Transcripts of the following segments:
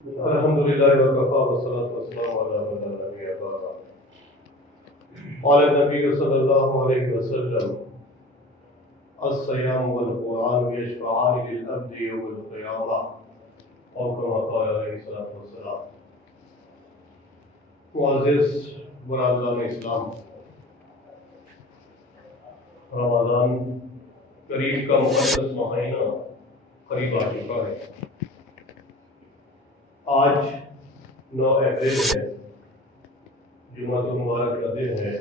الحمدللہ وکفا والصلاۃ والسلام علی من لا نبی بعد قال النبی صلی اللہ علیہ وسلم الصیام والقرآن یشفعان للعبد یوم القیامہ اور کما قال علیہ الصلوۃ والسلام۔ معزز برادران اسلام، رمضان قریب کا مقدس مہینہ قریب آ چکا ہے۔ آج 9 اپریل ہے، جمعہ المبارک کا دن ہے۔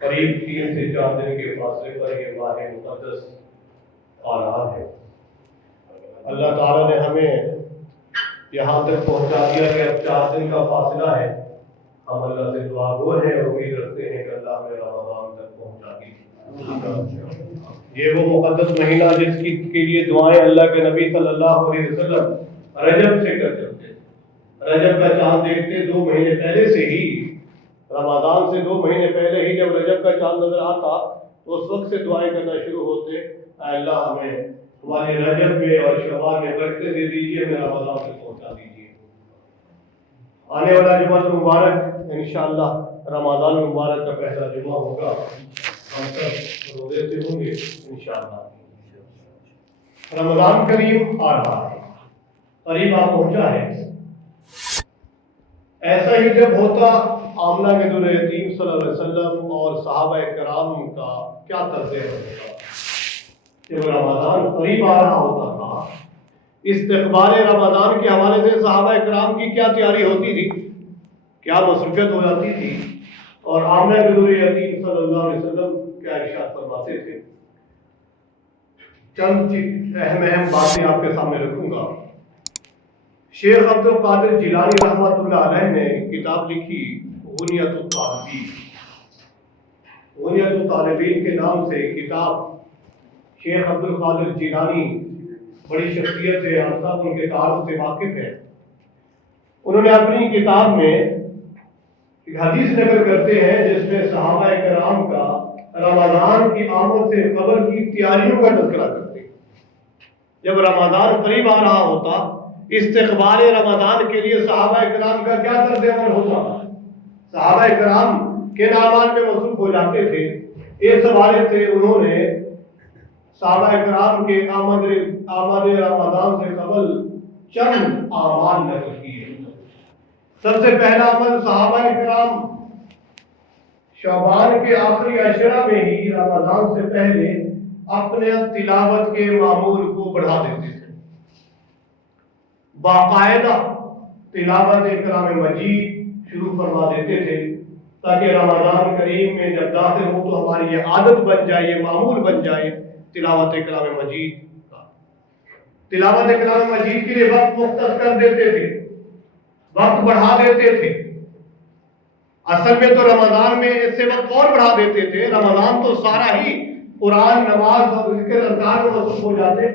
قریب 3 سے 4 دن کے فاصلے پر یہ ماہ مقدس آ رہا ہے۔ اللہ تعالیٰ نے ہمیں یہاں تک پہنچا دیا کہ اب 4 دن کا فاصلہ ہے۔ ہم اللہ سے دعا گو ہیں اور امید رکھتے ہیں کہ اللہ ہمیں رمضان تک پہنچا دی۔ یہ وہ مقدس مہینہ جس کی کے لیے دعائیں اللہ کے نبی صلی اللہ علیہ وسلم رجب سے کر چکتے تھے۔ رجب کا چاند دیکھتے 2 مہینے پہلے سے ہی، رمضان سے 2 مہینے پہلے ہی جب رجب کا چاند نظر آتا تو اس وقت سے دعائیں کرنا شروع ہوتے، اے اللہ ہمیں ہمارے رجب میں اور شعبان میں برکتیں دے دیجیے، ہمیں رمضان تک پہنچا دیجیے۔ آنے والا جمعہ مبارک انشاءاللہ رمضان مبارک کا پہلا جمعہ ہوگا۔ ہم سب روزے سے ہوں گے انشاءاللہ۔ رمضان کریم آ رہا ہے، قریب آ پہنچا ہے۔ ایسا ہی جب ہوتا آمنہ کے دور یتیم صلی اللہ علیہ وسلم اور صحابہ کرام کا کیا طرز ہوتا جب رمضان قریب آ رہا ہوتا تھا، استقبال رمضان کے حوالے سے صحابہ کرام کی کیا تیاری ہوتی تھی، کیا مصروفیت ہو جاتی تھی، اور آمنہ کے دور یتیم صلی اللہ علیہ وسلم کیا ارشاد فرماتے تھے۔ چند اہم باتیں آپ کے سامنے رکھوں گا۔ شیخ عبد القادر جیلانی رحمۃ اللہ علیہ نے کتاب لکھی غنیۃ الطالبین۔ غنیۃ الطالبین کے نام سے کتاب، شیخ عبد القادر جیلانی بڑی شخصیت ہے، آپ سب ان کے تعارف سے واقف ہیں۔ انہوں نے اپنی کتاب میں ایک حدیث نقل کرتے ہیں جس میں صحابہ کرام کا رمضان کی آمد سے قبل کی تیاریوں کا تذکرہ کرتے ہیں۔ جب رمضان قریب آ رہا ہوتا، استقبال رمضان کے لیے صحابہ کرام کا کیا طرز عمل ہوتا، صحابہ کرام کن اعمال میں مصروف ہو جاتے تھے۔ اس حوالے سے انہوں نے صحابہ کرام کے آمد رمضان سے قبل چند اعمال نقل کیے۔ سب سے پہلا عمل، صحابہ کرام شعبان کے آخری عشرہ میں ہی رمضان سے پہلے اپنے تلاوت کے معمول کو بڑھا دیتے تھے۔ باقاعدہ تلاوت کلام مجید شروع فرما دیتے تھے تاکہ رمضان کریم میں جب داخل ہو تو ہماری یہ عادت بن جائے، یہ معمول بن جائے تلاوت کلام مجید کا۔ تلاوت کلام مجید کے لیے وقت مختص کر دیتے تھے، وقت بڑھا دیتے تھے۔ اصل میں تو رمضان میں اس سے وقت اور بڑھا دیتے تھے۔ رمضان تو سارا ہی قرآن، نماز اور ذکر اذکار میں مصروف ہو جاتے۔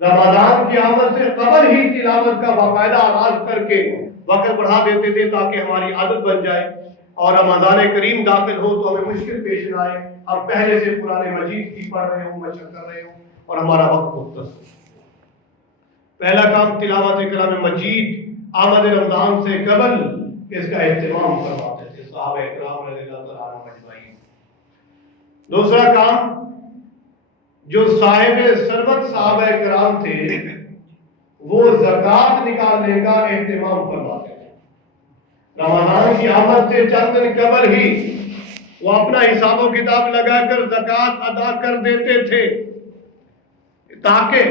رمضان کی آمد سے قبل ہی تلاوت کا باقاعدہ آغاز کر کے وقت بڑھا دیتے تھے تاکہ ہماری عادت بن جائے، اور رمضان کریم داخل ہو تو ہمیں مشکل پیش نہ آئے، ہم پہلے سے قرآن مجید کی پڑھ رہے ہوں، مشق کر رہے ہوں اور ہمارا وقت مختص ہو۔ پہلا کام تلاوت کلام مجید آمد رمضان سے قبل اس کا اہتمام کرواتے تھے صحابہ کرام رضی اللہ تعالیٰ عنہم اجمعین۔ دوسرا کام، جو صاحب ثروت صحابہ کرام تھے وہ زکوٰۃ نکالنے کا اہتمام فرماتے تھے۔ رمضان کی آمد سے چند دن قبل ہی وہ اپنا حساب و کتاب لگا کر زکوٰۃ ادا کر دیتے تھے تاکہ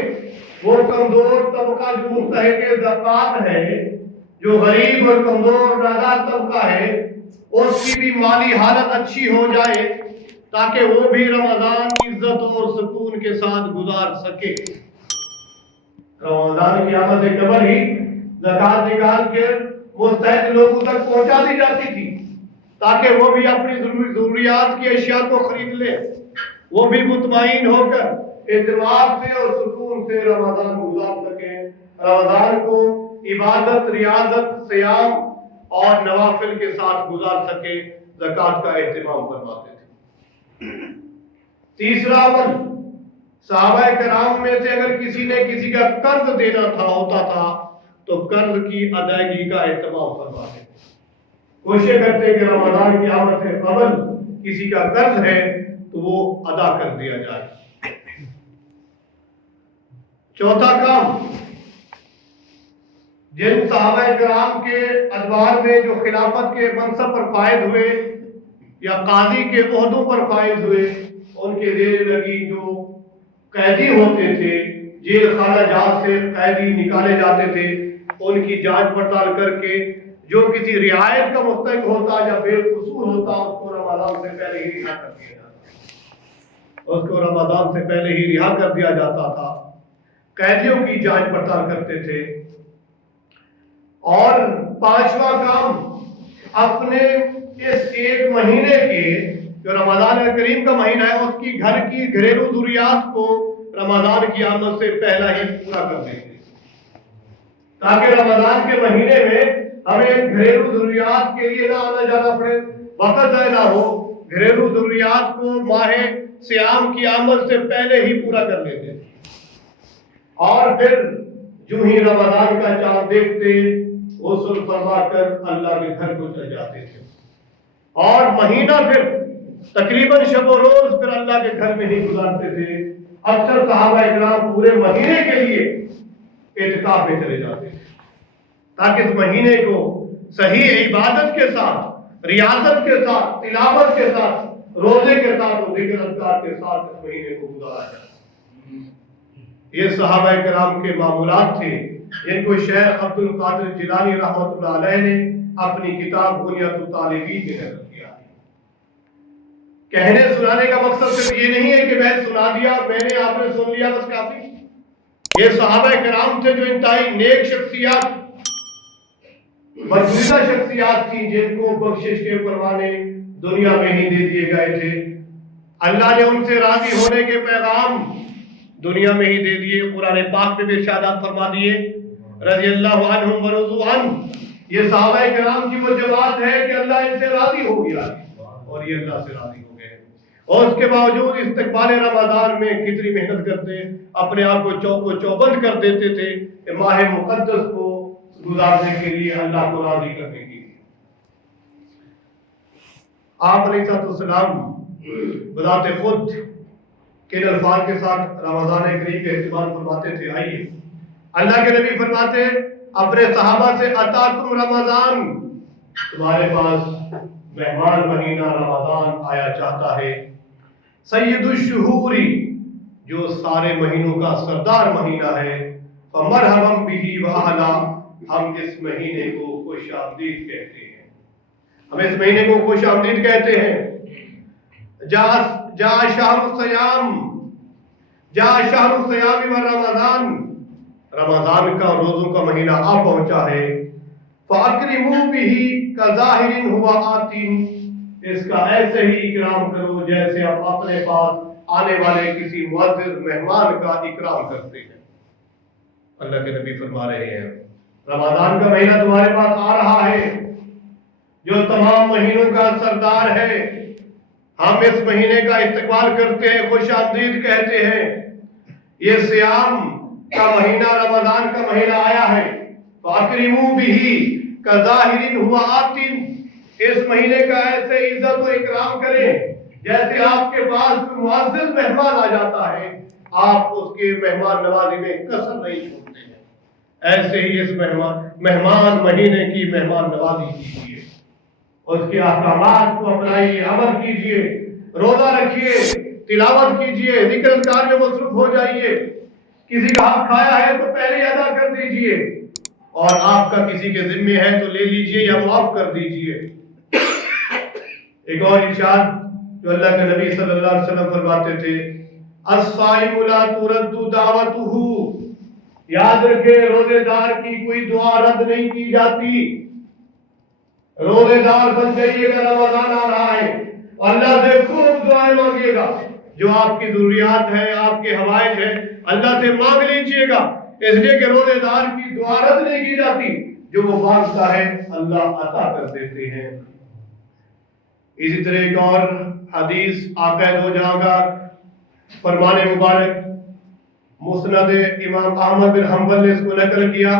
وہ کمزور طبقہ جو مستحق زکوٰۃ ہے، جو غریب اور کمزور نادار طبقہ ہے، اس کی بھی مالی حالت اچھی ہو جائے تاکہ وہ بھی رمضان عزت اور سکون کے ساتھ گزار سکے۔ رمضان کی آمد سے قبل ہی زکوٰۃ نکال کے مستحق لوگوں تک پہنچا دی جاتی تھی تاکہ وہ بھی اپنی ضروریات کی اشیاء کو خرید لے، وہ بھی مطمئن ہو کر اعتماد سے اور سکون سے رمضان گزار سکیں، رمضان کو عبادت، ریاضت، صیام اور نوافل کے ساتھ گزار سکے۔ زکوٰۃ کا اہتمام فرماتے تھے۔ تیسرا عمل، صحابہ کرام میں سے اگر کسی نے کسی کا قرض دینا ہوتا تھا تو قرض کی ادائیگی کا اہتمام فرماتے تھے. کوشش کرتے کہ رمضان کی آمد سے قبل کسی کا قرض ہے تو وہ ادا کر دیا جائے. چوتھا کام، جن صحابہ کرام کے ادوار میں جو خلافت کے منصب پر فائز ہوئے یا قاضی کے عہدوں پر فائز ہوئے، ان کے زیر لگی جو قیدی ہوتے تھے، جیل خانہ جات سے قیدی نکالے جاتے تھے، ان کی جانچ پڑتال کر کے جو کسی رعایت کا مستحق ہوتا یا بے قصور ہوتا، اس کو رمضان سے پہلے ہی رہا کر دیا جاتا. اس کو رمضان سے پہلے ہی رہا کر دیا جاتا تھا. قیدیوں کی جانچ پڑتال کرتے تھے. اور پانچواں کام، اپنے اس ایک مہینے کے جو رمضان کریم کا مہینہ ہے، اس کی گھر کی گھریلو ضروریات کو رمضان کی آمد سے پہلا ہی پورا کر دیں گے، تاکہ رمضان کے مہینے میں ہمیں گھریلو ضروریات کے لیے نہ آنا جانا پڑے، وقت ضائع نہ ہو. گھریلو ضروریات کو ماہ صیام کی آمد سے پہلے ہی پورا کر لیتے تھے. اور پھر جو ہی رمضان کا چاند دیکھتے غسل فرما کر اللہ کے گھر کو چلے جاتے تھے. اور مہینہ پھر تقریباً شب و روز پھر اللہ کے گھر میں ہی گزارتے تھے. اکثر صحابہ کرام پورے مہینے کے لیے اعتکاف میں چلے جاتے تھے، تاکہ اس مہینے کو صحیح عبادت کے ساتھ، ریاضت کے ساتھ، تلاوت کے ساتھ، روزے کے ساتھ اور ذکر اذکار کے ساتھ اس مہینے کو گزارا جائے. یہ صحابہ کرام کے معمولات تھے جن کو شیخ عبد القادر جیلانی رحمۃ اللہ علیہ نے اپنی کتاب بنیاد الطالبین میں نقل کیا. کہنے سنانے کا مقصد صرف یہ نہیں ہے کہ میں سنا دیا، میں نے آپ نے سن لیا بس کافی. یہ صحابہ کرام تھے جو انتہائی نیک شخصیات، برگزیدہ شخصیات تھیں، جن کو بخشش کے پروانے دنیا میں ہی دے دیے گئے تھے. اللہ نے ان سے راضی ہونے کے پیغام دنیا میں ہی دے دیے. قرآن پاک میں بھی ارشادات فرما دیے، رضی اللہ عنہم ورضوا عنہ. یہ صحابہ کرام کی وہ جماعت ہے کہ اللہ ان سے راضی ہو گیا اور یہ اللہ سے راضی ہو گئے. اور اس کے باوجود استقبال رمضان میں کتنی محنت کرتے، اپنے آپ کو چوک و چوبند کر دیتے تھے کہ ماہ مقدس کو گزارنے کے لیے، اللہ کو راضی کرنے کے لیے. آپ علیہ السلام بذات خود کن الفاظ کے ساتھ رمضان کریم کے اہتمام فرماتے تھے؟ آئیے، اللہ کے نبی فرماتے اپنے صحابہ سے، اتاکم رمضان، تمہارے پاس مہمان مہینہ رمضان آیا چاہتا ہے. سید الشہور، جو سارے مہینوں کا سردار مہینہ ہے. فمرحبا بہ واہلا، ہم اس مہینے کو خوش آمدید کہتے ہیں. ہم اس مہینے کو خوش آمدید کہتے ہیں. جاء شہر الصیام، جاء شہر الصیام و رمضان، رمضان کا روزوں کا مہینہ آ پہنچا ہے. فاکرموا بہ کظاہر ہوا آتین، اس کا ایسے ہی اکرام کرو جیسے آپ اپنے پاس آنے والے کسی معزز مہمان کا اکرام کرتے ہیں. اللہ کے نبی فرما رہے ہیں رمضان کا مہینہ تمہارے پاس آ رہا ہے جو تمام مہینوں کا سردار ہے. ہم اس مہینے کا استقبال کرتے ہیں، خوش آمدید کہتے ہیں. یہ صیام کا مہینہ، رمضان کا مہینہ آیا ہے. فاکرموا بہ کظاہر ہوا آتین، اس مہینے کا ایسے عزت و اکرام کریں جیسے آپ کے پاس کوئی معزز مہمان آ جاتا ہے، آپ اس کے مہمان نوازی میں کسر نہیں چھوڑتے ہیں. ایسے ہی اس مہمان مہینے کی مہمان نوازی کیجیے، اس کے احکامات کو اپنائیے، عمل کیجیے، روزہ رکھیے، تلاوت کیجیے، ذکر اذکار میں مصروف ہو جائیے. کسی کا حق کھایا ہے تو پہلے ادا کر دیجیے، اور آپ کا کسی کے ذمے ہے تو لے لیجیے یا معاف کر دیجیے. ایک اور ارشاد جو اللہ کے نبی صلی اللہ علیہ وسلم فرماتے تھے، الصائم لا ترد دعوته، یاد رکھے روزے دار کی کوئی دعا رد نہیں کی جاتی. روزے دار بن جائیے گا، رمضان آ رہا ہے، اللہ سے خوب دعائیں مانگیے گا. جو آپ کی ضروریات ہیں، آپ کے حوائج ہیں، اللہ سے مانگ لیجیے گا، اس لیے کہ روزے دار کی دعا رد نہیں کی جاتی. جو وہ مانگتا ہے اللہ عطا کر دیتے ہیں. اسی طرح ایک اور حدیث آقا دو جہاں کا فرمان مبارک مسند امام احمد بن حنبل نے اس کو نقل کیا